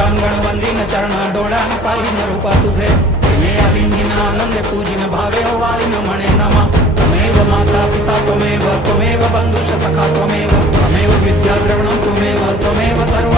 लोटांगण वंदीन चरण डोळ्यान पाहिन रूप तुझे प्रेमे आलिंगिन आनंदे पूजिन भावे वाळीन म्हणे नमा त्वमेव माता पिता त्वमेव त्वमेव बंधुश सखा त्वमेव त्वमेव विद्या द्रवणं त्वमेव त्वमेव सर्व